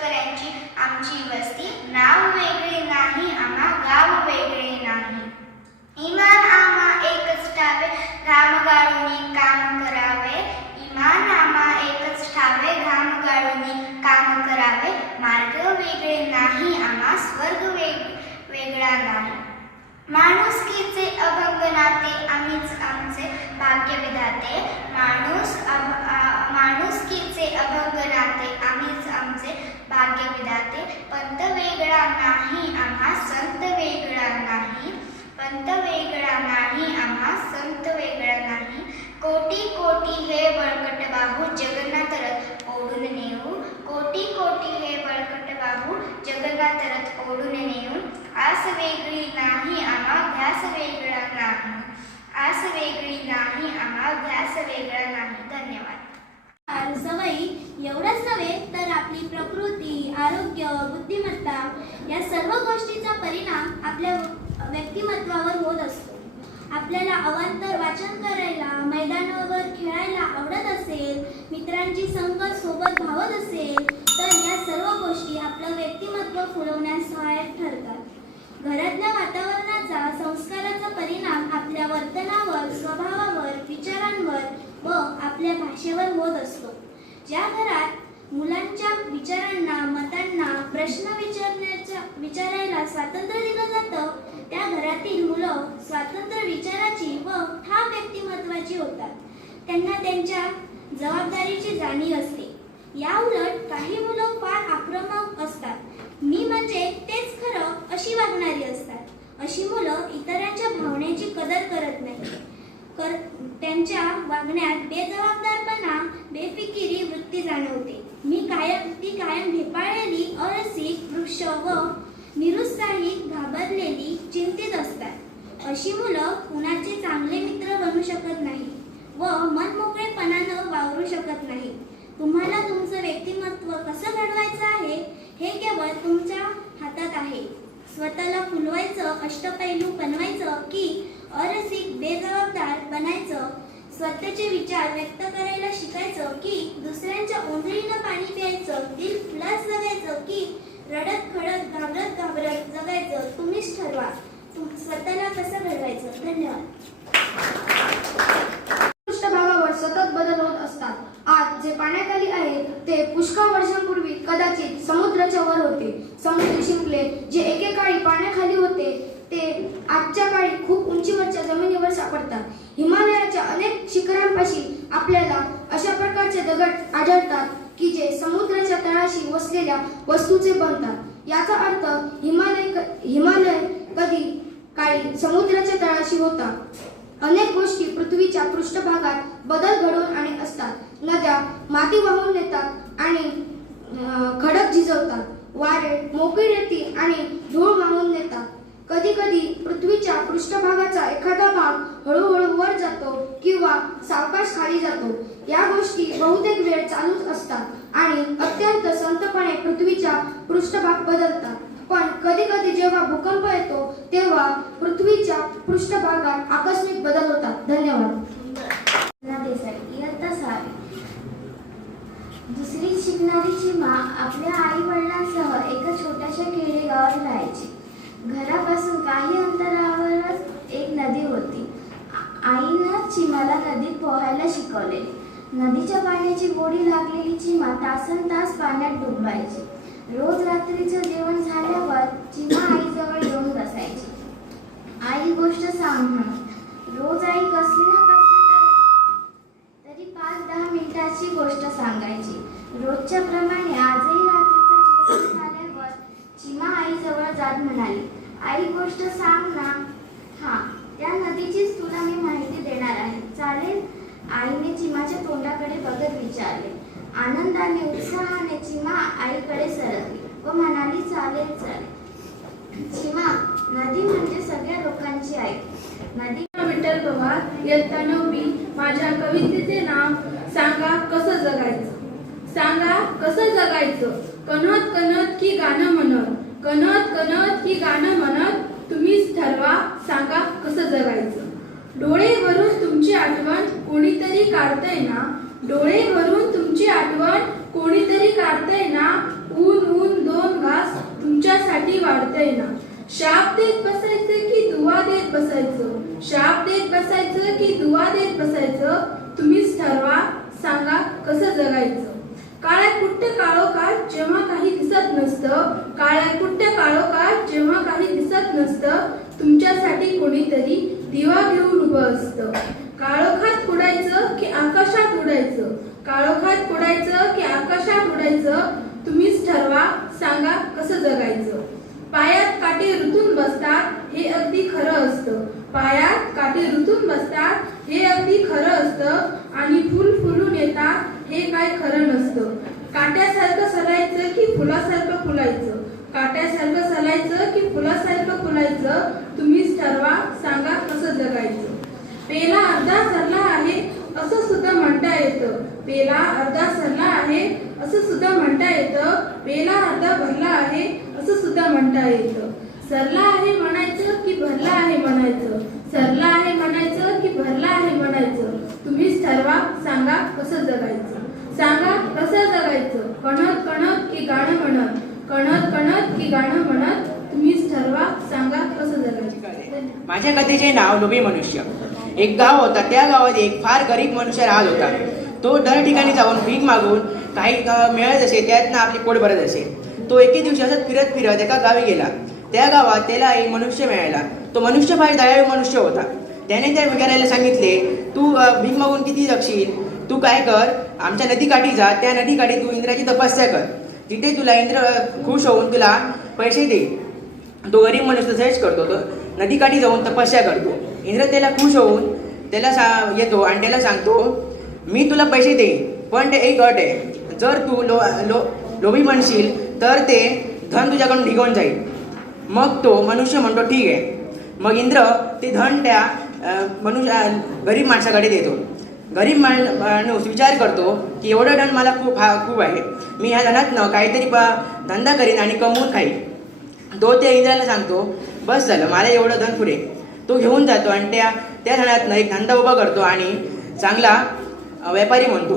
शेतकऱ्यांची आमची वस्ती नाव वेगळे नाही आम्हा गाव वेगळे नाही. इमान आम्हा एकच ठावे घाम गाळून काम करावे. इमान आम्हा एकच ठावे घाम गाळून काम करावे. मार्ग वेगळे नाही आम्हा स्वर्ग वेग वेगळा नाही. माणुसकीचे अभंग नाते आम्हीच आमचे भाग्य विधाते माणूस अभ आ- माणुसकीचे अभंग नाते आम्हीच आमचे भाग्य विधाते पंत वेगळा नाही आम्हा संत वेगळा नाही. पंत वेगळा नाही आम्हा संत वेगळा नाही. कोटी कोटी हे बळकट बाहू जगन्नाथ रथ ओढून नेऊ. कोटी कोटी हे बळकट बाहू जगन्नाथ रथ ओढून नेऊ. आस वेगळी नाही आम्हा ध्यास वेगळा नाही. आस वेगळी नाही आम्हा ध्यास वेगळा नाही. धन्यवाद. सवयी एवढंच नव्हे तर आपली प्रकृती आरोग्य बुद्धिमत्ता या सर्व गोष्टीचा परिणाम आपल्या व्यक्तिमत्वावर होत असतो. आपल्याला अवांतर वाचन करायला मैदानावर खेळायला आवडत असेल मित्रांची संगत सोबत धावत असेल तर या सर्व गोष्टी आपलं व्यक्तिमत्व फुलवण्यास सहाय्यक ठरतात. घरातल्या वातावरणाचा संस्काराचा परिणाम आपल्या वर्तनावर स्वभावावर विचारांवर व आपल्या भाषेवर होत असतो. ज्या घरात मुलांच्या विचारांना मतांना प्रश्न विचार विचारायला स्वातंत्र्य दिलं जातं त्या घरातील मुलं स्वातंत्र्य विचाराची व ठाम व्यक्तिमत्वाची होतात. त्यांना त्यांच्या जबाबदारीची जाणीव असते. या उलट काही मुलं फार आक्रमक असतात. मी म्हणजे तेच खरं अशी वागणारी असतात. अशी मुलं इतरांच्या भावनेची कदर करत नाही कर त्यांच्या वागण्यात बेजबाबदारपणा बेफिकिरी वृत्ती जाणवते. मी कायम ती कायम ढेपाळलेली अरसिक घाबरलेली चिंतित असतात. अशी मुलं कुणाचे चांगले मित्र बनू शकत नाही व मनमोकळेपणानं वावरू शकत नाही. तुम्हाला तुमचं व्यक्तिमत्व कसं घडवायचं आहे हे केवळ तुमच्या हातात आहे. स्वतःला फुलवायचं अष्टपैलू बनवायचं की अरसिक बेजबाबदार बनायचं? स्वतःचे विचार व्यक्त करायला शिकायचं की दुसऱ्यांच्या ओंधळीनं पाणी प्यायचं दिल फुलास जगायचं की रडत खडत घाबरत घाबरत जगायचं तुम्हीच ठरवा तुम स्वतःला कसं घडवायचं धन्यवाद. पृष्ठभागावर सतत बदल होत असतात. आज जे पाण्याखाली आहे ते पुष्कळ वर्षांपूर्वी कदाचित समुद्राच्या वर होते. समुद्र शिंपले जे एकेकाळी पाण्याखाली होते ते आजच्या काळी खूप उंचीवरच्या जमिनीवर सापडतात. हिमालयाच्या अनेक शिखरांपाशी आपल्याला अशा प्रकारचे दगड आढळतात की जे समुद्राच्या तळाशी वसलेल्या वस्तूचे बनतात. याचा अर्थ हिमालय हिमालय कधी काळी समुद्राच्या तळाशी होता अनेक गोष्टी पृथ्वीच्या पृष्ठभागात बदल घडवून आणत असतात. नद्या माती वाहून नेतात आणि खडक झिजवतात. वारे मोकळी रेती आणि धूळ वाहून नेतात. कधी कधी पृथ्वीच्या पृष्ठभागाचा एखादा भाग हळूहळू वर जातो किंवा सावकाश खाली जातो. या गोष्टी बहुतेक वेळ चालूच असतात आणि अत्यंत संतपणे पृथ्वीच्या पृष्ठभाग बदलतात. पण कधी कधी जेव्हा भूकंप येतो तेव्हा पृथ्वीच्या पृष्ठभागात आकस्मिक बदल होतात. धन्यवाद. इयत्ता सहावी. दुसरी शिकणारी चिमा आपल्या आई वडिलांसह एका छोट्याशा खेडेगावात राहायची. घरापासून काही अंतरावरच एक नदी होती. आईनं चिमाला नदीत पोहायला शिकवले. नदीच्या पाण्याची गोडी लागलेली चिमा तासन तास पाण्यात डुंबायची रोज रात्रीचं जेवण झाल्यावर चिमा आईजवळ येऊन बसायची आई गोष्ट सांग म्हणून रोज आई कसली ना कसली तरी तरी पाच दहा मिनिटाची गोष्ट सांगायची रोजच्या प्रमाणे आजही रात्रीचं जेवण झाल्यावर चिमा आईजवळ जात म्हणाली आई गोष्ट सांग ना हा या नदीचीच तुला मी माहिती देणार आहे चालेल आईने चिमाच्या तोंडाकडे बघत विचारले आनंदाने उत्साहाने चिमा आईकडे सरकली व म्हणाली चालेल चालेल सीमा नदी म्हणजे सगळ्या लोकांची आई. नदी विठ्ठल पवार इयत्ता नववी माझ्या कवितेचे नाव सांगा कसं जगायचं? सांगा कसं जगायचं? कणत कणत की गाणं म्हणत कणत कणत की गाणं म्हणत तुम्हीच ठरवा सांगा कसं जगायचं? डोळे भरून तुमची आठवण कोणीतरी काढतंय ना? डोळे भरून तुमची आठवण कोणीतरी काढतंय ना ऊन ऊन दोन घास तुमच्यासाठी वाढतंय ना शाप देत बसायचं की दुवा देत बसायचं शाप देत बसायचं की दुवा देत बसायचं तुम्हीच ठरवा सांगा कसं जगायचं. काळ्या कुट्ट काळोखात जेव्हा काही दिसत नसतं काळ्या कुट्ट काळोखात जेव्हा काही दिसत नसतं तुमच्यासाठी कोणीतरी दिवा घेऊन उभं असतं. काळोखात उडायचं की आकाशात उडायचं काळोखात उडायचं की आकाशात उडायचं तुम्हीच ठरवा सांगा कसं जगायचं. पायात काटे ऋतून बसतात हे अगदी खरं असतं. पायात काटे रुतून बसतात हे अगदी खरं असतं. आणि फुल फुलून येतात हे काय खरं नसतं. काट्यासारखं सलायचं की फुलासारखं फुलायचं? काट्यासारखं सलायचं की फुलासारखं फुलायचं? तुम्हीच ठरवा सांगा कसं जगायचं. पेला अर्धा सरला आहे असं सुद्धा म्हणता येतं. पेला अर्धा सरला आहे असं सुद्धा म्हणता येतं. पेला अर्धा भरला आहे असं सुद्धा म्हणता येतं. सरला आहे म्हणायचं की भरला आहे म्हणायचं? सरला आहे म्हणायचं की भरला आहे म्हणायचं? तुम्हीच ठरवा सांगा कसं जगायचं? सांगा कसं जगायचं? कणत कणत की गाणं म्हणत? कणत कणत की गाणं म्हणत? तुम्हीच ठरवा सांगा कसं जगायचं? माझ्या कथेचे नाव लोभी मनुष्य. एक गाव होता त्या गावात एक फार गरीब मनुष्य राहत होता. तो दर ठिकाणी जाऊन भीक मागून काही मिळत असे त्यातनं आपली पोट भरत असे. तो एके दिवशी असं फिरत फिरत एका गावी गेला. त्या गावात त्याला एक मनुष्य मिळाला. तो मनुष्य फार दयाळू मनुष्य होता. त्याने त्या भिकाऱ्याला सांगितले तू भीक मागून किती जगशील? तू काय कर आमच्या नदीकाठी जा त्या नदीकाठी तू इंद्राची तपस्या कर. तिथे तुला इंद्र खुश होऊन तुला पैसे दे. तो गरीब मनुष्य तसेच करतो तो नदीकाठी जाऊन तपस्या करतो. इंद्र त्याला खुश होऊन त्याला सा येतो आणि त्याला सांगतो मी तुला पैसे देईन पण ते एक अट आहे. जर तू लो लो लोभी म्हणशील तर ते धन तुझ्याकडून निघून जाईल. मग तो मनुष्य म्हणतो ठीक आहे. मग इंद्र ते धन त्या मनुष्य गरीब माणसाकडे देतो. गरीब माण माणूस विचार करतो की एवढं धन मला खूप हा खूप आहे. मी ह्या धनातनं काहीतरी प- धंदा करीन आणि कमवून खाईन. तो त्या इंद्राला सांगतो बस झालं मला एवढं धन पुरे तो घेऊन जातो आणि त्या त्या धनातनं एक धंदा उभा करतो आणि चांगला व्यापारी म्हणतो.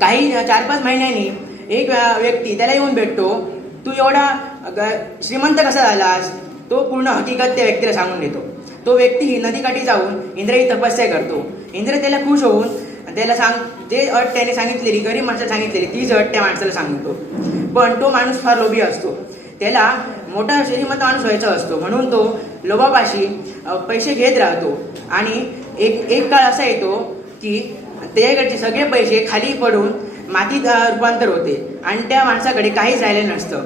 काही चार पाच महिन्यांनी एक व्यक्ती त्याला येऊन भेटतो तू एवढा श्रीमंत कसा झालास? तो पूर्ण हकीकत त्या व्यक्तीला सांगून देतो. तो व्यक्ती ही नदीकाठी जाऊन इंद्रही तपस्या करतो. इंद्र त्याला खुश होऊन त्याला सांग जे अट त्याने सांगितलेली गरीब माणसाला सांगितलेली तीच अट त्या माणसाला सांगतो. पण तो माणूस फार लोभी असतो. त्याला मोठा श्रीमंत माणूस व्हायचा असतो. म्हणून तो लोभापाशी पैसे घेत राहतो. आणि एक एक काळ असा येतो की त्याच्याकडचे सगळे पैसे खाली पडून मातीत रूपांतर होते. आणि त्या माणसाकडे काहीच राहिलं नसतं.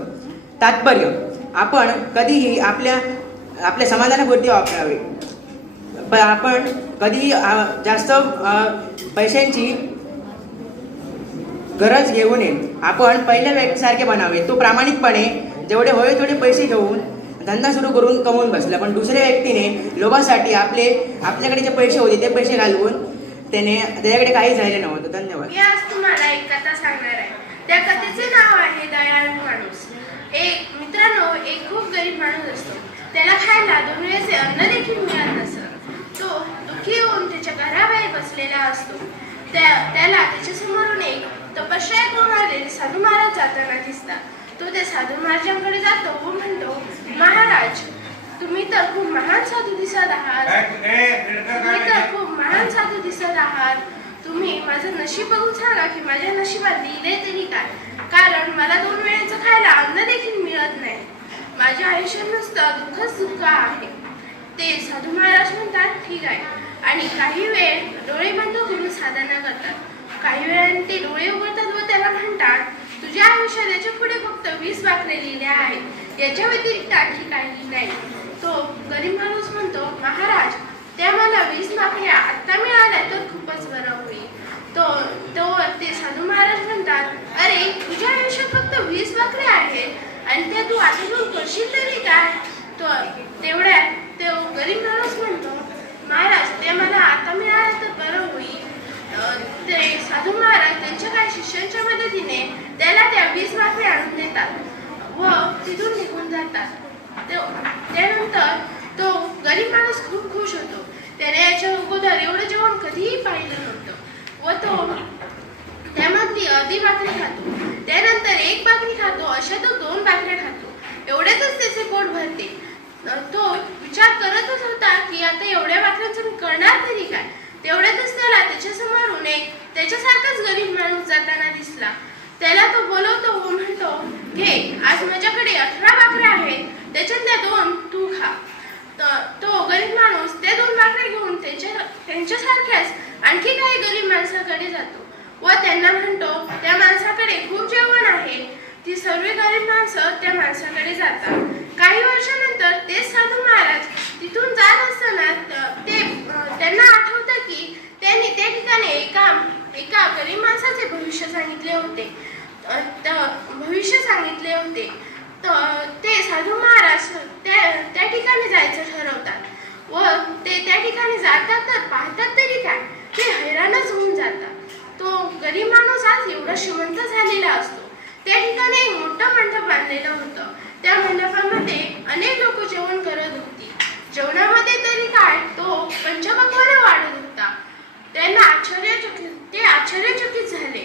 तात्पर्य. आपण कधीही आपल्या आपल्या समाधानापुरती वापरावे. प आपण कधीही जास्त पैशांची गरज घेऊ नये. आपण पहिल्या व्यक्तीसारखे बनावे. तो प्रामाणिकपणे जेवढे हवे तेवढे पैसे घेऊन धंदा सुरू करून कमवून बसला. पण दुसऱ्या व्यक्तीने लोभासाठी आपले आपल्याकडे जे पैसे होते ते पैसे घालवून त्याने त्याच्याकडे काहीच झाले नव्हतं. धन्यवाद मी आज तुम्हाला एक कथा सांगणार आहे त्या कथेचे नाव आहे दयाळू माणूस एक मित्रांनो एक खूप गरीब माणूस असतो. त्याला खायला दोन वेळेचे अन्न देखील मिळत नसत. तो दुःखी होऊन त्याच्या घराबाहेर बसलेला असतो. त्या त्याला त्याच्या समोरून एक तपश्चर्या करून आलेले साधू महाराज जाताना दिसतात. तो त्या साधू महाराजांकडे जातो व म्हणतो महाराज तुम्ही तर खूप महान साधू दिसत आहात. तुम्ही तर खूप महान साधू दिसत आहात. तुम्ही माझं नशीब बघून सांगा की माझ्या नशिबात लिहिले तरी काय? कारण मला दोन वेळेचं खायला अन्न देखील मिळत नाही. माझ्या आयुष्यात नुसतं दुःखच दुःख आहे. ते साधू महाराज म्हणतात ठीक आहे. आणि काही वेळ डोळे बंद करून साधना करतात. काही वेळाने ते डोळे उघडतात व त्याला म्हणतात तुझ्या आयुष्यात याच्यापुढे फक्त वीस भाकरे लिहिल्या आहेत. याच्या व्यतिरिक्त आणखी काही नाही. तो गरीब माणूस म्हणतो महाराज त्या मला वीस वाकऱ्या आत्ता मिळाल्या तर खूपच बरं होईल. तो तो ते साधू महाराज म्हणतात अरे तुझ्या आयुष्यात फक्त वीस भाकऱ्या आहेत आणि त्या तू आठवून तरी काय? तो तेवढ्यात तो गरीब माणूस म्हणतो महाराज ते मला आता मिळालं तर बरं होईल. ते साधू महाराज त्यांच्या काही शिष्यांच्या मदतीने त्याला त्या वीस भाकऱ्या आणून देतात व तिथून निघून जातात. ते- त्यानंतर तो गरीब माणूस खूप खुश होतो. त्याने याच्या अगोदर एवढं जेवण कधीही पाहिलं नव्हतं व तो त्यामध्ये अर्धी भाकरी खातो. त्यानंतर एक भाकरी खातो अशा तो दोन भाकऱ्या खातो एवढ्यातच त्याचे पोट भरते अं, तो विचार करतच होता की आता एवढ्या भाकऱ्यांचं करणार तरी काय? तेवढ्यातच त्याला त्याच्यासमोरून एक त्याच्यासारखाच गरीब माणूस जाताना दिसला. त्याला तो बोलवतो व म्हणतो घे आज माझ्याकडे अठरा भाकऱ्या आहेत त्याच्यातल्या दोन तू खा. तो गरीब माणूस ते दोन भाकऱ्या घेऊन त्यांच्या त्यांच्यासारख्याच आणखी काही गरीब माणसाकडे जातो. व त्यांना म्हणतो त्या माणसाकडे खूप जेवण आहे ती सर्व गरीब माणसं त्या माणसाकडे जातात. काही वर्षानंतर ते साधू महाराज तिथून जात असताना ते त्यांना आठवतं की त्यांनी त्या ठिकाणी एका एका गरीब माणसाचे भविष्य सांगितले होते. भविष्य सांगितले होते. तर ते साधू महाराज त्या त्या ठिकाणी जायचं ठरवतात. व ते त्या ठिकाणी जातात तर पाहतात तरी काय? ते हैराणच होऊन जातात. तो गरीब माणूस आज एवढा श्रीमंत झालेला असतो. त्या ठिकाणी एक मोठं मंडप बांधलेलं होतं. त्या मंडपामध्ये अनेक लोक जेवण करत होती. जेवणामध्ये तरी काय तो पंचपक्वाने वाढत होता. त्यांना आश्चर्यचकित ते आश्चर्यचकित झाले.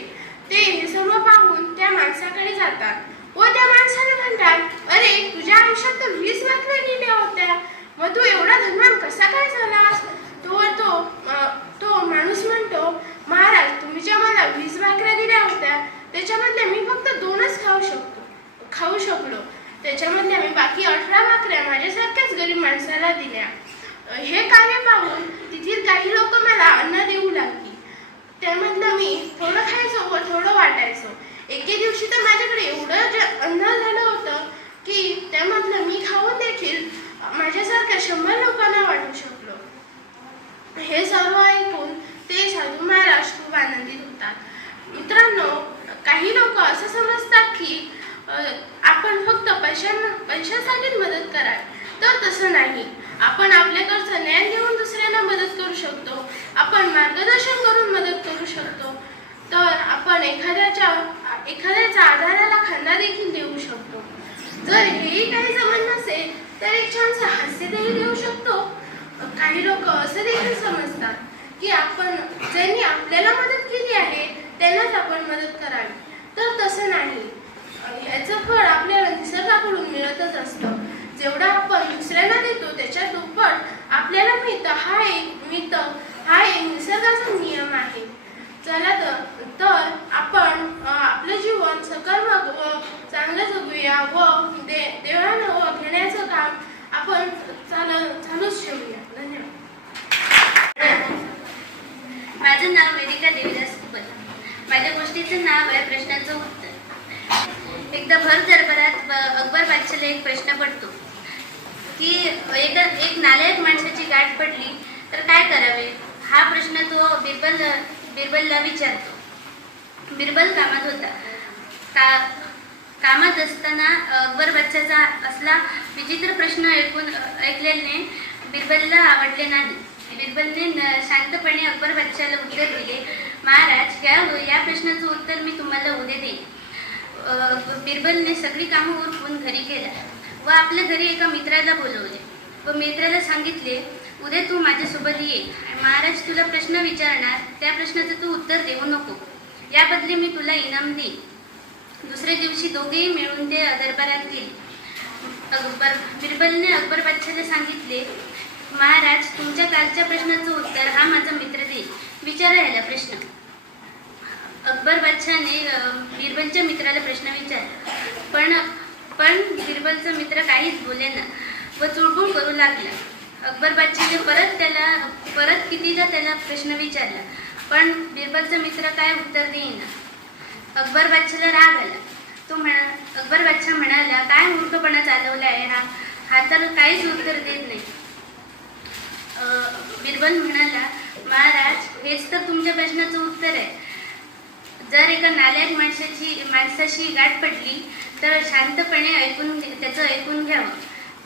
ते हे सर्व पाहून त्या माणसाकडे जातात. व त्या माणसाने म्हणतात अरे तुझ्या आयुष्यात तर वीस बातम्या लिहिल्या होत्या. मग तू एवढा धनवान कसा काय झालास? तो तो तो माणूस म्हणतो महाराज तुम्ही ज्या मला वीस भाकऱ्या दिल्या होत्या त्याच्यामधल्या मी फक्त दोनच खाऊ शकतो खाऊ शकलो त्याच्यामधल्या मी बाकी अठरा भाकऱ्या माझ्यासारख्याच गरीब माणसाला दिल्या अं, हे कार्य पाहून तिथील काही लोक मला अन्न देऊ लागली त्यामधलं मी थोडं खायचो व थोडं वाटायचो एके दिवशी तर माझ्याकडे एवढं जे अन्न झालं होतं की त्यामधलं मी खाऊन देखील माझ्यासारख्या शंभर लोकांना वाटू शकलो हे सर्व ऐकून ते साधू महाराज खूप होतात मित्रांनो काही लोक असं समजतात की आपण फक्त पैशांना पैशासाठीच मदत कराल. तर तसं नाही. आपण आपल्याकडचं ज्ञान देऊन दुसऱ्यांना मदत करू शकतो. आपण मार्गदर्शन करून मदत करू शकतो. तर आपण एखाद्याच्या एखाद्याच्या आधाराला खांदा देखील देऊ शकतो. जर हेही काही जमत नसेल तर एक छानसं हास्य देखील देऊ शकतो. काही लोक असं देखील समजतात की आपण ज्यांनी आपल्याला मदत त्यांनाच आपण मदत करावी तर तसं नाही. याचं फळ आपल्याला निसर्गाकडून मिळतच असतं. जेवढं आपण दुसऱ्यांना देतो त्याच्या दुप्पट आपल्याला मिळतं. हा एक मिळतं हा एक निसर्गाचा नियम आहे. चला तर तर आपण आपलं जीवन सकर्मक व चांगलं जगूया व दे देवानं घेण्याचं काम आपण चाल चालूच ठेवूया. धन्यवाद. माझं नाव वेदिका देवीदास कुबल माझ्या गोष्टीचं नाव आहे प्रश्नाचं उत्तर. एकदा भर दरबारात अकबर बादशाला एक प्रश्न पडतो की एकदा एक नालायक माणसाची गाठ पडली तर काय करावे? हा प्रश्न तो बिरबल बिरबलला विचारतो. बिरबल कामात होता. का कामात असताना अकबर बादशाचा असला विचित्र प्रश्न ऐकून ऐकल्याने बिरबलला आवडले नाही. बिरबलने शांतपणे अकबर बादशाला उत्तर दिले महाराज या या प्रश्नाचं मला उद्या देईन. बिरबलने सगळी कामं उरकून घरी गेला? व आपल्या घरी एका मित्राला बोलवले. व मित्राला सांगितले उद्या तू माझ्यासोबत ये. महाराज तुला प्रश्न विचारणार. त्या प्रश्नाचं तू उत्तर देऊ नको. या बदली मी तुला इनाम देईन. दुसऱ्या दिवशी दोघेही मिळून ते दरबारात गेले. अकबर बिरबलने अकबर बादशाला सांगितले महाराज तुमच्या कालच्या प्रश्नाचं उत्तर हा माझा मित्र देईल विचारा याला प्रश्न अकबर बादशाने बिरबलच्या मित्राला प्रश्न विचारला. पण पण बिरबलचा मित्र काहीच बोलेना व चुळबुळ करू लागला. अकबर बादशाने परत त्याला परत कितीदा त्याला प्रश्न विचारला पण बिरबलचा मित्र काय उत्तर देईना. अकबर बादशाला राग आला. तो म्हणा अकबर बादशाह म्हणाला काय मूर्खपणा चालवला आहे हा? हा तर काहीच उत्तर देत नाही. बिरबल म्हणाला महाराज हेच तर तुमच्या प्रश्नाचं उत्तर आहे. जर एका नालायक माणसाची माणसाशी गाठ पडली तर शांतपणे ऐकून त्याचं ऐकून घ्यावं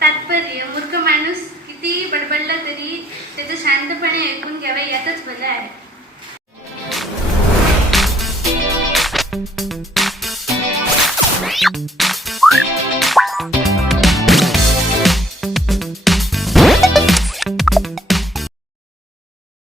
तात्पर्य मूर्ख माणूस किती बडबडला तरी त्याचं शांतपणे ऐकून घ्यावं यातच भलं आहे